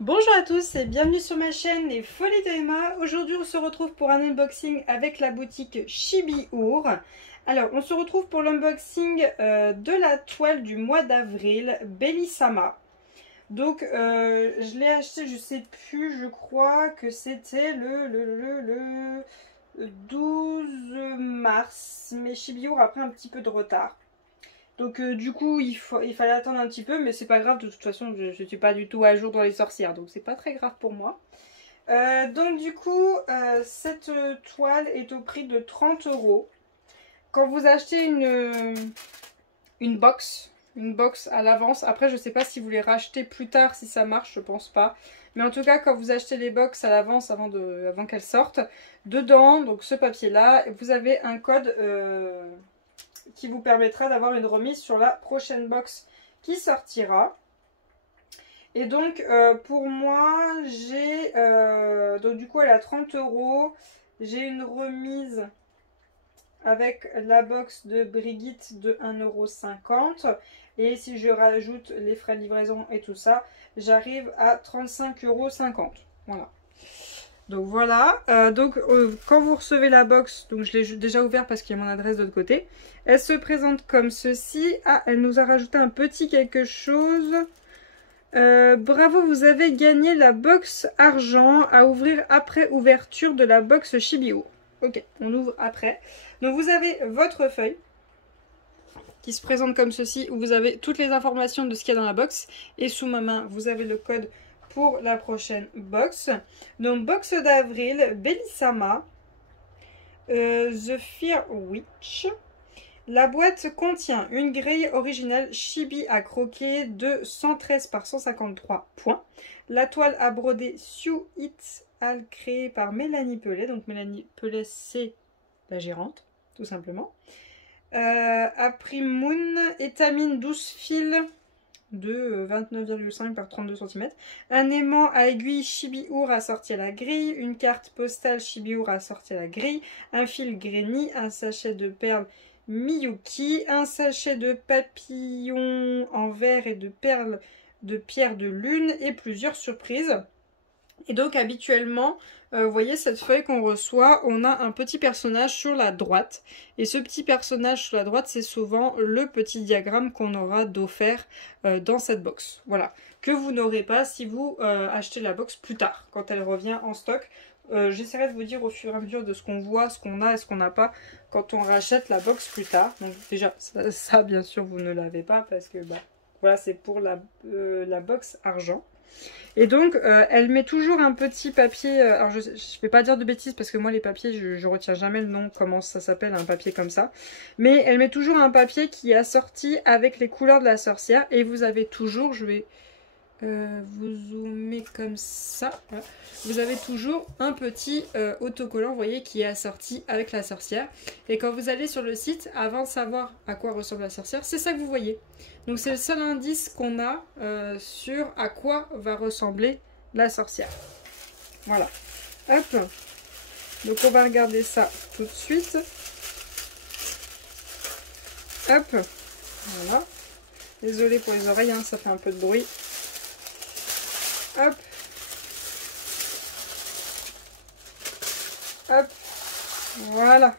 Bonjour à tous et bienvenue sur ma chaîne Les Folies de Emma. Aujourd'hui on se retrouve pour un unboxing avec la boutique Chibi-Our. Alors on se retrouve pour l'unboxing de la toile du mois d'avril, Bellissama. Donc je l'ai acheté, je sais plus, je crois que c'était le 12 mars. Mais Chibi-Our a pris un petit peu de retard. Donc du coup il fallait attendre un petit peu, mais c'est pas grave, de toute façon je suis pas du tout à jour dans les sorcières, donc c'est pas très grave pour moi. Donc du coup cette toile est au prix de 30 euros. Quand vous achetez une box à l'avance, après je sais pas si vous les rachetez plus tard, si ça marche, je pense pas. Mais en tout cas quand vous achetez les box à l'avance avant qu'elles sortent, dedans, donc ce papier là, vous avez un code qui vous permettra d'avoir une remise sur la prochaine box qui sortira. Et donc pour moi j'ai donc du coup elle est à 30 euros. J'ai une remise avec la box de Brigitte de 1,50 €. Et si je rajoute les frais de livraison et tout ça, j'arrive à 35,50 €. Voilà. Donc voilà, quand vous recevez la box, donc je l'ai déjà ouvert parce qu'il y a mon adresse de l'autre côté, elle se présente comme ceci. Ah, elle nous a rajouté un petit quelque chose. Bravo, vous avez gagné la box argent à ouvrir après ouverture de la box Chibi-Our. Ok, on ouvre après. Donc vous avez votre feuille qui se présente comme ceci, où vous avez toutes les informations de ce qu'il y a dans la box. Et sous ma main, vous avez le code pour la prochaine box. Donc box d'avril, Bellissama, The Fear Witch. La boîte contient une grille originale chibi à croquer de 113 par 153 points. La toile à broder Sue It All créée par Mélanie Pellet. Donc Mélanie Pellet, c'est la gérante, tout simplement. Aprimoon, étamine 12 fils de 29,5 par 32 cm. Un aimant à aiguille Chibi-Our assorti à la grille. Une carte postale Chibi-Our assortie à la grille. Un fil Granny. Un sachet de perles Miyuki. Un sachet de papillons en verre et de perles de pierre de lune. Et plusieurs surprises. Et donc habituellement, vous voyez cette feuille qu'on reçoit, on a un petit personnage sur la droite. Et ce petit personnage sur la droite, c'est souvent le petit diagramme qu'on aura d'offert dans cette box. Voilà, que vous n'aurez pas si vous achetez la box plus tard, quand elle revient en stock. J'essaierai de vous dire au fur et à mesure de ce qu'on voit, ce qu'on a et ce qu'on n'a pas quand on rachète la box plus tard. Donc déjà, ça bien sûr, vous ne l'avez pas parce que bah, voilà, c'est pour la box argent. Et donc, elle met toujours un petit papier. Alors, je ne vais pas dire de bêtises parce que moi, les papiers, je retiens jamais le nom, comment ça s'appelle, un papier comme ça. Mais elle met toujours un papier qui est assorti avec les couleurs de la sorcière. Et vous avez toujours, je vais vous zoomer comme ça. Voilà. Vous avez toujours un petit autocollant, vous voyez, qui est assorti avec la sorcière. Et quand vous allez sur le site, avant de savoir à quoi ressemble la sorcière, c'est ça que vous voyez. Donc c'est le seul indice qu'on a sur à quoi va ressembler la sorcière. Voilà. Hop. Donc on va regarder ça tout de suite. Hop. Voilà. Désolée pour les oreilles, hein, ça fait un peu de bruit. Hop. Hop. Voilà.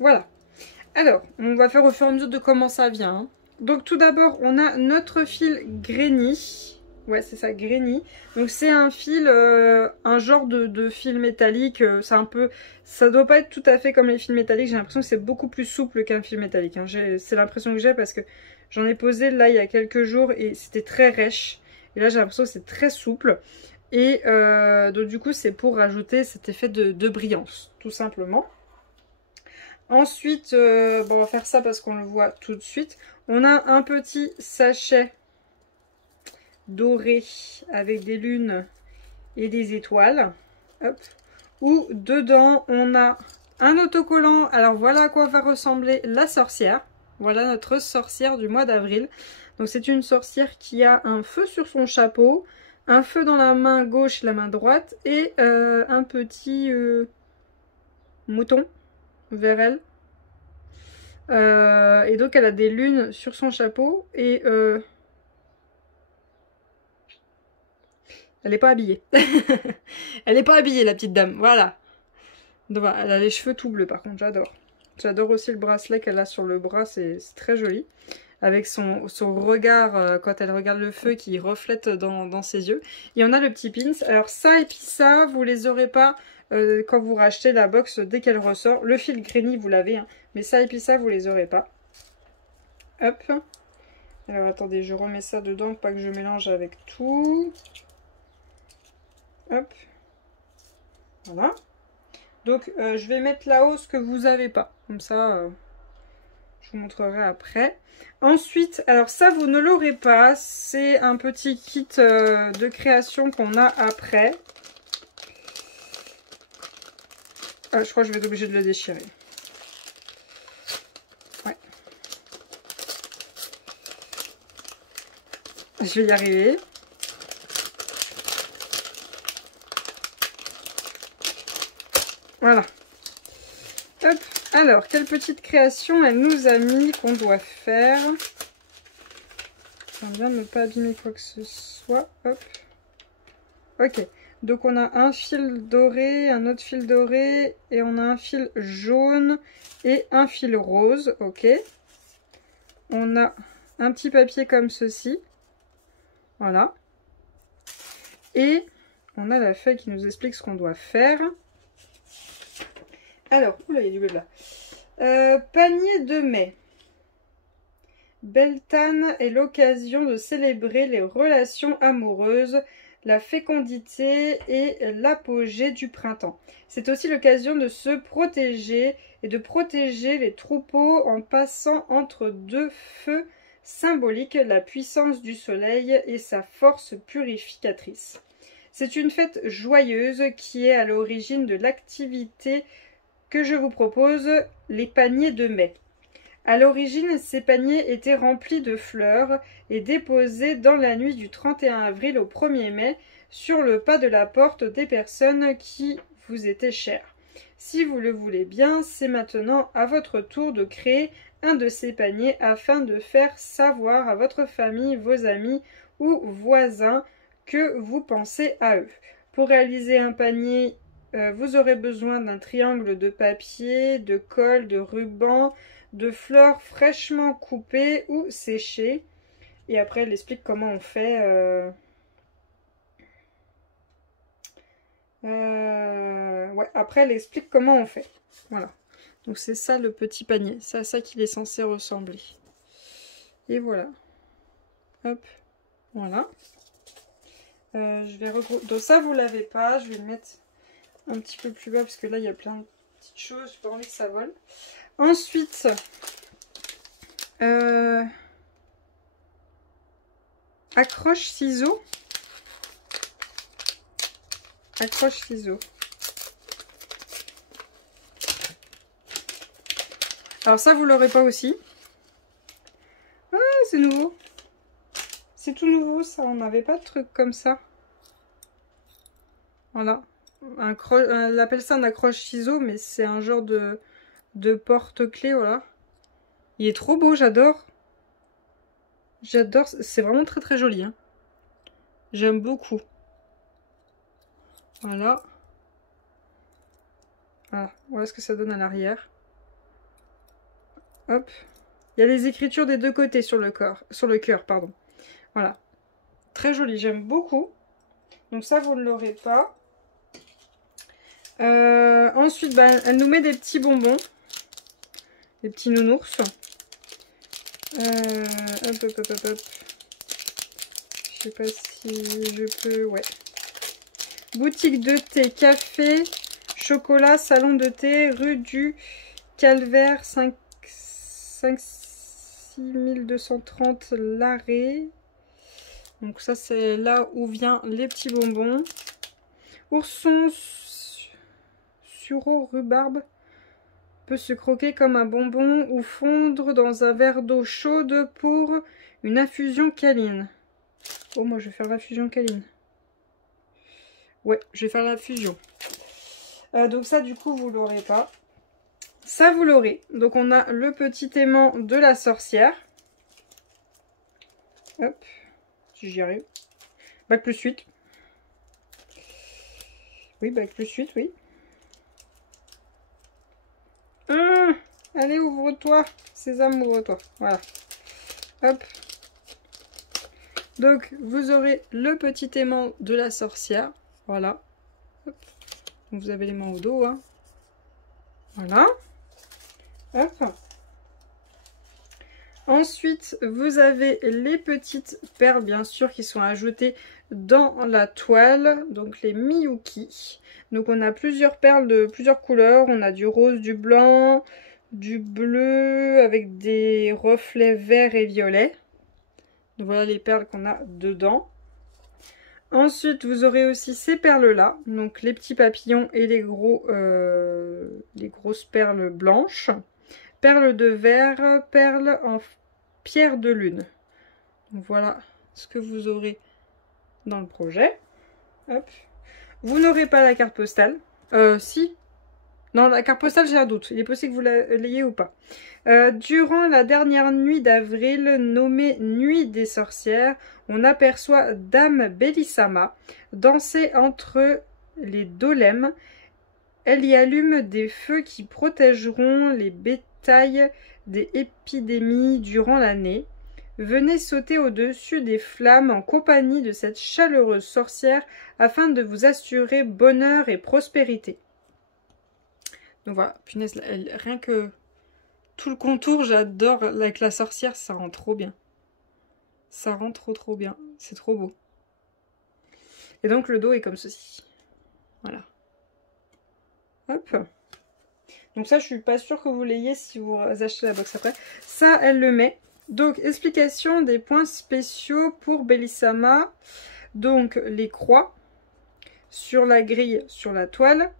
Voilà. Alors, on va faire au fur et à mesure de comment ça vient. Hein. Donc tout d'abord, on a notre fil Granny. Ouais, c'est ça, Granny. Donc c'est un fil, un genre de fil métallique. C'est un peu... Ça doit pas être tout à fait comme les fils métalliques. J'ai l'impression que c'est beaucoup plus souple qu'un fil métallique. Hein. C'est l'impression que j'ai parce que j'en ai posé là il y a quelques jours et c'était très rêche. Et là j'ai l'impression que c'est très souple. Et donc du coup c'est pour rajouter cet effet de brillance, tout simplement. Ensuite, bon, on va faire ça parce qu'on le voit tout de suite. On a un petit sachet doré avec des lunes et des étoiles. Hop. Où dedans, on a un autocollant. Alors voilà à quoi va ressembler la sorcière. Voilà notre sorcière du mois d'avril. Donc c'est une sorcière qui a un feu sur son chapeau, un feu dans la main gauche et la main droite et un petit mouton vers elle. Et donc elle a des lunes sur son chapeau et Elle n'est pas habillée. Elle n'est pas habillée, la petite dame. Voilà. Donc, voilà. Elle a les cheveux tout bleus, par contre, j'adore. J'adore aussi le bracelet qu'elle a sur le bras, c'est très joli. Avec son regard, quand elle regarde le feu, qui reflète dans ses yeux. Et on a le petit pins. Alors ça et puis ça, vous les aurez pas quand vous rachetez la box dès qu'elle ressort. Le fil Granny, vous l'avez, hein, mais ça et puis ça, vous les aurez pas. Hop. Alors attendez, je remets ça dedans, pas que je mélange avec tout. Hop. Voilà. Donc je vais mettre là-haut ce que vous n'avez pas. Comme ça, je vous montrerai après. Ensuite, alors ça vous ne l'aurez pas. C'est un petit kit de création qu'on a après. Ah, je crois que je vais être obligée de le déchirer. Ouais. Je vais y arriver. Voilà. Hop. Alors, quelle petite création elle nous a mis qu'on doit faire. J'aime bien ne pas abîmer quoi que ce soit. Hop. Ok. Donc, on a un fil doré, un autre fil doré, et on a un fil jaune et un fil rose. Ok. On a un petit papier comme ceci. Voilà. Et on a la feuille qui nous explique ce qu'on doit faire. Alors, oula, il y a du bleu là. Panier de mai. Beltane est l'occasion de célébrer les relations amoureuses, la fécondité et l'apogée du printemps. C'est aussi l'occasion de se protéger et de protéger les troupeaux en passant entre deux feux symboliques, la puissance du soleil et sa force purificatrice. C'est une fête joyeuse qui est à l'origine de l'activité que je vous propose, les paniers de mai. À l'origine, ces paniers étaient remplis de fleurs et déposés dans la nuit du 31 avril au 1er mai sur le pas de la porte des personnes qui vous étaient chères. Si vous le voulez bien, c'est maintenant à votre tour de créer un de ces paniers afin de faire savoir à votre famille, vos amis ou voisins que vous pensez à eux. Pour réaliser un panier, vous aurez besoin d'un triangle de papier, de colle, de ruban, de fleurs fraîchement coupées ou séchées. Et après, elle explique comment on fait. Ouais, après, elle explique comment on fait. Voilà. Donc, c'est ça le petit panier. C'est à ça qu'il est censé ressembler. Et voilà. Hop. Voilà. Je vais regrouper. Donc, ça, vous l'avez pas. Je vais le mettre un petit peu plus bas parce que là, il y a plein de petites choses. J'ai pas envie que ça vole. Ensuite, accroche ciseaux. Accroche ciseaux. Alors ça, vous l'aurez pas aussi. Ah, c'est nouveau. C'est tout nouveau, ça. On n'avait pas de truc comme ça. Voilà. On appelle ça un accroche-ciseaux, mais c'est un genre de porte-clés, voilà. Il est trop beau, j'adore. J'adore, c'est vraiment très très joli. Hein. J'aime beaucoup. Voilà. Ah, voilà ce que ça donne à l'arrière. Hop. Il y a les écritures des deux côtés sur le cœur, pardon. Voilà. Très joli, j'aime beaucoup. Donc ça, vous ne l'aurez pas. Ensuite, bah, elle nous met des petits bonbons. Des petits nounours. Hop, hop, hop, hop, hop. Je sais pas si je peux... Ouais. Boutique de thé, café, chocolat, salon de thé, rue du Calvaire, 6230 Larrey. Donc ça, c'est là où vient les petits bonbons. Ourson sureau rhubarbe peut se croquer comme un bonbon ou fondre dans un verre d'eau chaude pour une infusion câline. Oh, moi, je vais faire l'infusion câline. Ouais, je vais faire l'infusion. Donc ça, du coup, vous l'aurez pas. Ça, vous l'aurez. Donc, on a le petit aimant de la sorcière. Hop. Si j'y arrive. Bac plus 8. Oui, bac plus 8, oui. Allez, ouvre-toi. Sésame, ouvre-toi. Voilà. Hop. Donc, vous aurez le petit aimant de la sorcière. Voilà. Hop. Donc, vous avez l'aimant au dos. Hein. Voilà. Hop. Ensuite, vous avez les petites perles, bien sûr, qui sont ajoutées dans la toile. Donc, les Miyuki. Donc, on a plusieurs perles de plusieurs couleurs. On a du rose, du blanc, du bleu, avec des reflets verts et violets. Donc, voilà les perles qu'on a dedans. Ensuite, vous aurez aussi ces perles-là. Donc, les petits papillons et les grosses perles blanches. Perles de verre, perles en pierre de lune. Donc voilà ce que vous aurez dans le projet. Hop. Vous n'aurez pas la carte postale. Si. Non, la carte postale, j'ai un doute. Il est possible que vous l'ayez ou pas. Durant la dernière nuit d'avril, nommée Nuit des sorcières, on aperçoit Dame Bellissama danser entre les dolems. Elle y allume des feux qui protégeront les bétails des épidémies durant l'année. Venez sauter au-dessus des flammes en compagnie de cette chaleureuse sorcière afin de vous assurer bonheur et prospérité. Donc voilà, punaise, rien que tout le contour, j'adore avec la sorcière, ça rend trop bien. Ça rend trop bien, c'est trop beau. Et donc le dos est comme ceci. Voilà. Hop. Donc ça, je suis pas sûre que vous l'ayez si vous achetez la box après. Ça, elle le met. Donc, explication des points spéciaux pour Bellissama. Donc, les croix sur la grille, sur la toile.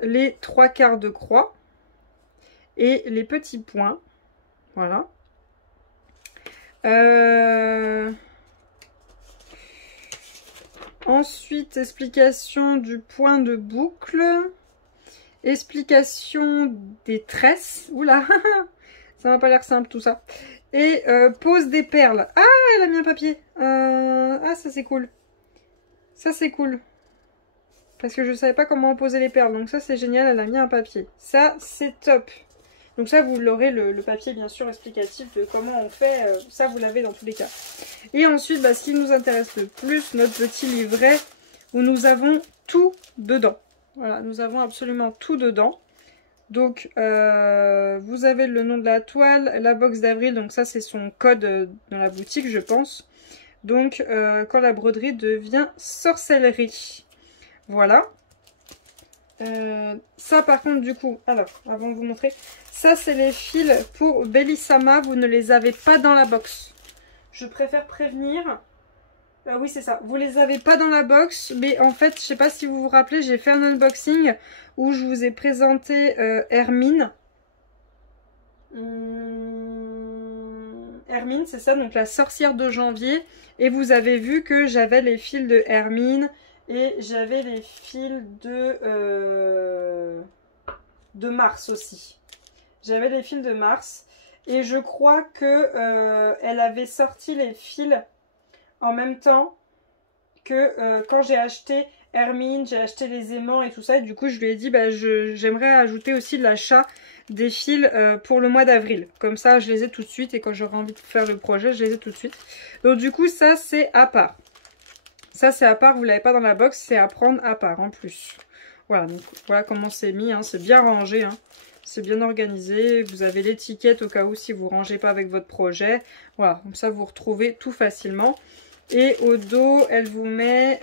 Les 3/4 de croix. Et les petits points. Voilà. Ensuite, explication du point de boucle. Explication des tresses. Oula, ça m'a pas l'air simple tout ça. Et pose des perles. Ah, elle a mis un papier. Ah, ça c'est cool. Ça c'est cool. Parce que je savais pas comment poser les perles. Donc ça c'est génial, elle a mis un papier. Ça c'est top. Donc ça vous l'aurez le papier bien sûr explicatif de comment on fait. Ça vous l'avez dans tous les cas. Et ensuite, bah, ce qui nous intéresse le plus, notre petit livret où nous avons tout dedans. Voilà, nous avons absolument tout dedans. Donc, vous avez le nom de la toile, la box d'avril, donc ça c'est son code dans la boutique je pense. Donc, quand la broderie devient sorcellerie. Voilà. Ça par contre du coup, alors, avant de vous montrer, ça c'est les fils pour Bellissama, vous ne les avez pas dans la box. Je préfère prévenir. Oui c'est ça, vous les avez pas dans la box, mais en fait, je sais pas si vous vous rappelez, j'ai fait un unboxing où je vous ai présenté Hermine. Hermine, c'est ça, donc la sorcière de janvier. Et vous avez vu que j'avais les fils de Hermine et j'avais les fils de Mars aussi. J'avais les fils de Mars et je crois que elle avait sorti les fils en même temps que quand j'ai acheté Hermine, j'ai acheté les aimants et tout ça. Et du coup, je lui ai dit, bah, j'aimerais ajouter aussi l'achat des fils pour le mois d'avril. Comme ça, je les ai tout de suite. Et quand j'aurai envie de faire le projet, je les ai tout de suite. Donc du coup, ça, c'est à part. Ça, c'est à part. Vous ne l'avez pas dans la box. C'est à prendre à part en plus. Voilà, donc voilà comment c'est mis. Hein. C'est bien rangé. Hein. C'est bien organisé. Vous avez l'étiquette au cas où si vous ne rangez pas avec votre projet. Voilà, comme ça, vous retrouvez tout facilement. Et au dos, elle vous met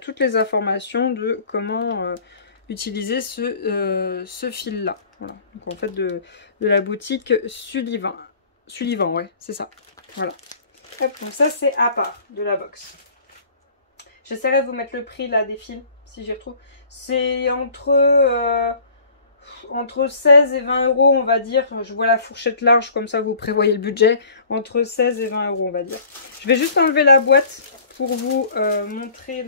toutes les informations de comment utiliser ce fil-là. Voilà. Donc en fait de la boutique Sullivan. Sullivan, ouais, c'est ça. Voilà. Hop, donc ça c'est à part de la box. J'essaierai de vous mettre le prix là des fils, si j'y retrouve. C'est entre 16 et 20 euros, on va dire. Je vois la fourchette large, comme ça vous prévoyez le budget. Entre 16 et 20 euros, on va dire. Je vais juste enlever la boîte pour vous montrer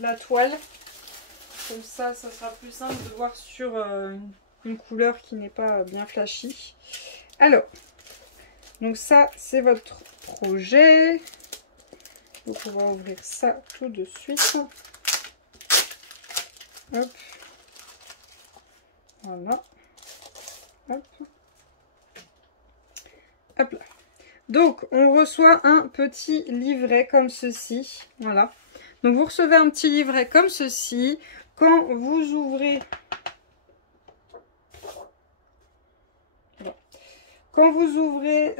la toile. Comme ça, ça sera plus simple de voir sur une couleur qui n'est pas bien flashy. Alors, donc ça, c'est votre projet. Donc on va ouvrir ça tout de suite. Hop. Voilà. Hop. Hop là. Donc, on reçoit un petit livret comme ceci. Voilà. Donc, vous recevez un petit livret comme ceci. Quand vous ouvrez... Voilà. Quand vous ouvrez,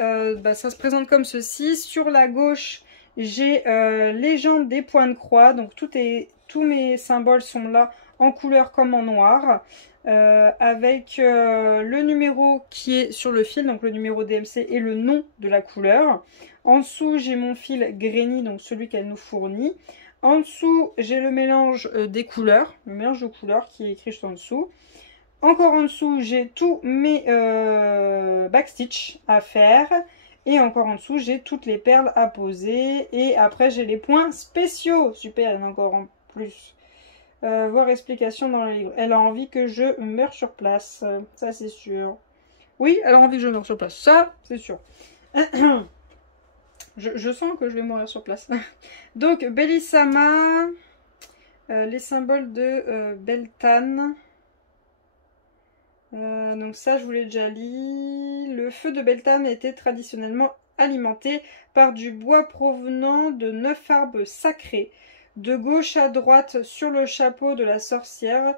ça se présente comme ceci. Sur la gauche, j'ai légende des points de croix. Donc, tous mes symboles sont là en couleur comme en noir. Avec le numéro qui est sur le fil, donc le numéro DMC et le nom de la couleur. En dessous, j'ai mon fil Granny, donc celui qu'elle nous fournit. En dessous, j'ai le mélange des couleurs, le mélange de couleurs qui est écrit juste en dessous. Encore en dessous, j'ai tous mes backstitch à faire. Et encore en dessous, j'ai toutes les perles à poser. Et après, j'ai les points spéciaux. Super, il y en a encore en plus. Voir explication dans le livre. Elle a envie que je meure sur place. Ça, c'est sûr. Oui, elle a envie que je meure sur place. Ça, c'est sûr. je sens que je vais mourir sur place. Donc, Bellissama. Les symboles de Beltane. Donc ça, je vous l'ai déjà dit. Le feu de Beltane était traditionnellement alimenté par du bois provenant de 9 arbres sacrés. De gauche à droite, sur le chapeau de la sorcière,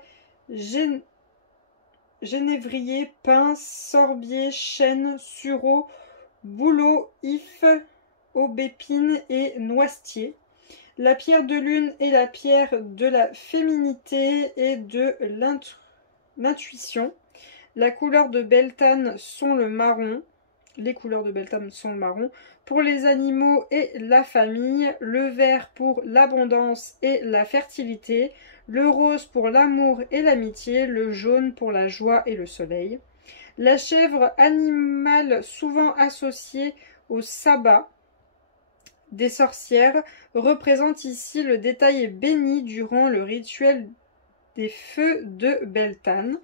genévrier, pin, sorbier, chêne, sureau, bouleau, if, aubépine et noisetier. La pierre de lune est la pierre de la féminité et de l'intuition. La couleur de Beltane sont le marron. Les couleurs de Beltane sont le marron. Pour les animaux et la famille, le vert pour l'abondance et la fertilité, le rose pour l'amour et l'amitié, le jaune pour la joie et le soleil. La chèvre, animal souvent associé au sabbat des sorcières, représente ici le détail béni durant le rituel des feux de Beltane.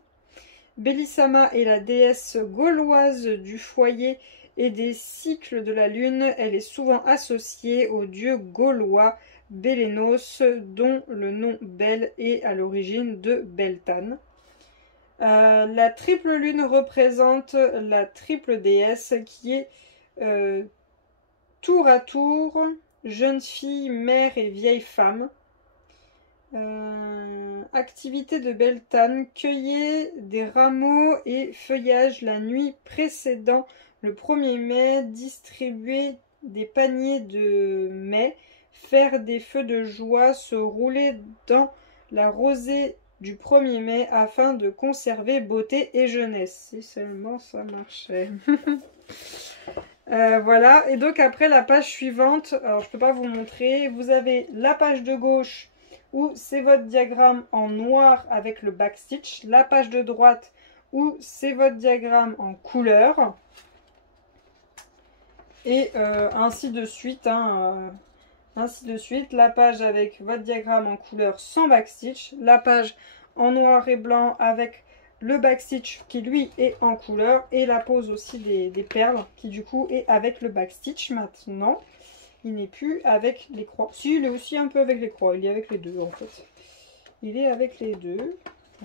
Bellissama est la déesse gauloise du foyer et des cycles de la lune. Elle est souvent associée au dieu gaulois Bélénos, dont le nom Bel est à l'origine de Beltane. La triple lune représente la triple déesse qui est tour à tour, jeune fille, mère et vieille femme. Activité de Beltane, cueillez des rameaux et feuillages la nuit précédant le 1er mai, distribuer des paniers de mai, faire des feux de joie, se rouler dans la rosée du 1er mai afin de conserver beauté et jeunesse. Si seulement ça marchait. Voilà, et donc après la page suivante, alors je peux pas vous montrer, vous avez la page de gauche où c'est votre diagramme en noir avec le backstitch, la page de droite où c'est votre diagramme en couleur, et ainsi de suite, ainsi de suite, la page avec votre diagramme en couleur sans backstitch, la page en noir et blanc avec le backstitch qui lui est en couleur, et la pose aussi des perles qui du coup est avec le backstitch maintenant. Il n'est plus avec les croix. Si, il est aussi un peu avec les croix. Il est avec les deux, en fait. Il est avec les deux.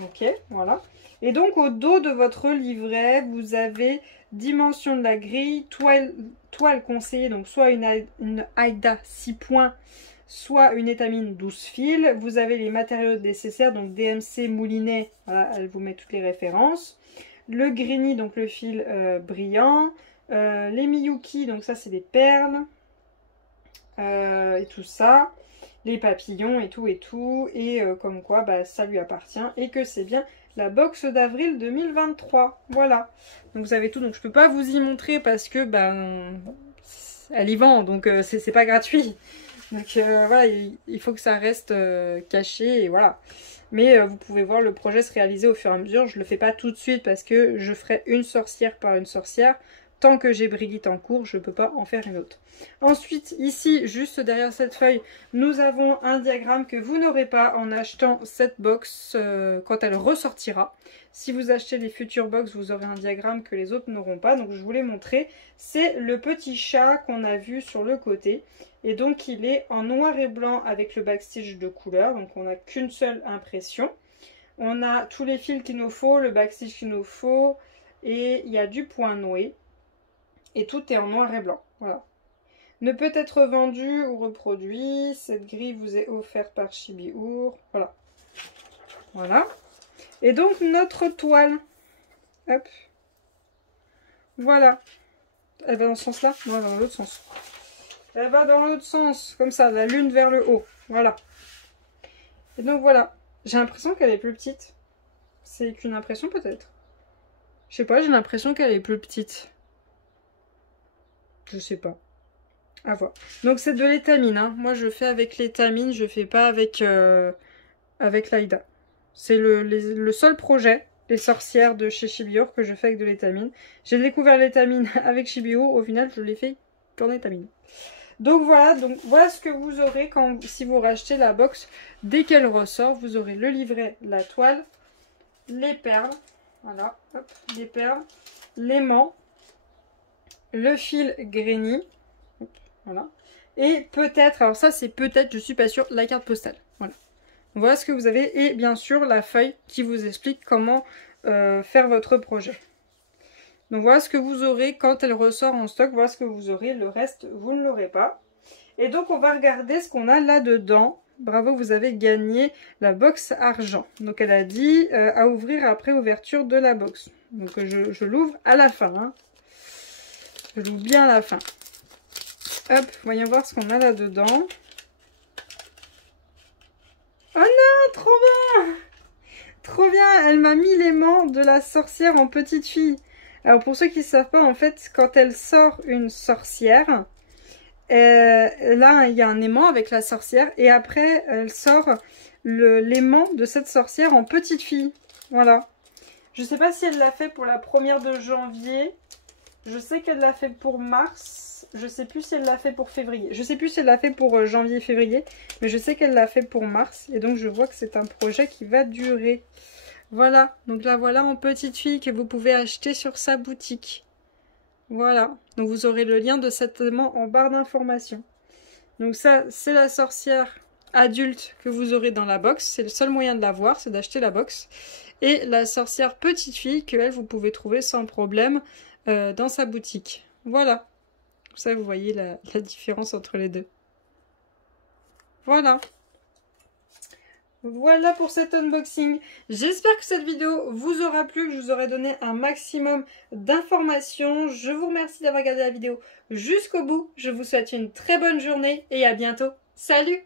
Ok, voilà. Et donc, au dos de votre livret, vous avez dimension de la grille, toile conseillée, donc soit une Aida 6 points, soit une étamine 12 fils. Vous avez les matériaux nécessaires, donc DMC, moulinet, voilà, elle vous met toutes les références. Le Granny, donc le fil brillant. Les Miyuki, donc ça, c'est des perles. Et tout ça, les papillons et tout, et comme quoi bah, ça lui appartient, et que c'est bien la box d'avril 2023, voilà. Donc vous avez tout, donc je peux pas vous y montrer parce que ben elle y vend, donc c'est pas gratuit. Donc voilà, il faut que ça reste caché, et voilà. Mais vous pouvez voir le projet se réaliser au fur et à mesure. Je le fais pas tout de suite parce que je ferai une sorcière par une sorcière. Tant que j'ai Brigitte en cours, je ne peux pas en faire une autre. Ensuite, ici, juste derrière cette feuille, nous avons un diagramme que vous n'aurez pas en achetant cette box quand elle ressortira. Si vous achetez les futures box, vous aurez un diagramme que les autres n'auront pas. Donc, je vous l'ai montré. C'est le petit chat qu'on a vu sur le côté. Et donc, il est en noir et blanc avec le backstitch de couleur. Donc, on n'a qu'une seule impression. On a tous les fils qu'il nous faut, le backstitch qu'il nous faut. Et il y a du point noué. Et tout est en noir et blanc. Voilà. Ne peut être vendu ou reproduit. Cette grille vous est offerte par Chibi Our. Voilà. Voilà. Et donc notre toile. Hop. Voilà. Elle va dans ce sens-là? Non, elle va dans l'autre sens. Elle va dans l'autre sens. Comme ça, la lune vers le haut. Voilà. Et donc voilà. J'ai l'impression qu'elle est plus petite. C'est qu'une impression peut-être. Je sais pas, j'ai l'impression qu'elle est plus petite. Je sais pas. À voir. Donc c'est de l'étamine. Hein. Moi je fais avec l'étamine, je fais pas avec, avec l'Aïda. C'est le seul projet, les sorcières de chez Chibi Our, que je fais avec de l'étamine. J'ai découvert l'étamine avec Chibi Our, au final je l'ai fait qu'en étamine. Donc voilà ce que vous aurez si vous rachetez la box. Dès qu'elle ressort, vous aurez le livret, la toile, les perles. Voilà, hop, les perles, l'aimant, le fil Granny, voilà, et peut-être, alors ça c'est peut-être, je suis pas sûre, la carte postale. Voilà. Voilà ce que vous avez, et bien sûr la feuille qui vous explique comment faire votre projet. Donc voilà ce que vous aurez quand elle ressort en stock, voilà ce que vous aurez, le reste vous ne l'aurez pas. Et donc on va regarder ce qu'on a là-dedans. Bravo, vous avez gagné la box argent. Donc elle a dit à ouvrir après ouverture de la box. Donc je l'ouvre à la fin. Hein. Je l'ouvre bien à la fin. Hop, voyons voir ce qu'on a là-dedans. Oh non, trop bien! Trop bien, elle m'a mis l'aimant de la sorcière en petite fille. Alors pour ceux qui ne savent pas, en fait, quand elle sort une sorcière... là, il y a un aimant avec la sorcière. Et après, elle sort l'aimant de cette sorcière en petite fille. Voilà. Je ne sais pas si elle l'a fait pour la première de janvier. Je sais qu'elle l'a fait pour mars. Je ne sais plus si elle l'a fait pour février. Je ne sais plus si elle l'a fait pour janvier et février. Mais je sais qu'elle l'a fait pour mars. Et donc, je vois que c'est un projet qui va durer. Voilà. Donc là, voilà en petite fille que vous pouvez acheter sur sa boutique. Voilà, donc vous aurez le lien de cet aimant en barre d'informations. Donc ça, c'est la sorcière adulte que vous aurez dans la box. C'est le seul moyen de la voir, c'est d'acheter la box. Et la sorcière petite fille que elle, vous pouvez trouver sans problème dans sa boutique. Voilà. Ça, vous voyez la différence entre les deux. Voilà. Voilà pour cet unboxing. J'espère que cette vidéo vous aura plu, que je vous aurai donné un maximum d'informations. Je vous remercie d'avoir regardé la vidéo jusqu'au bout. Je vous souhaite une très bonne journée et à bientôt. Salut!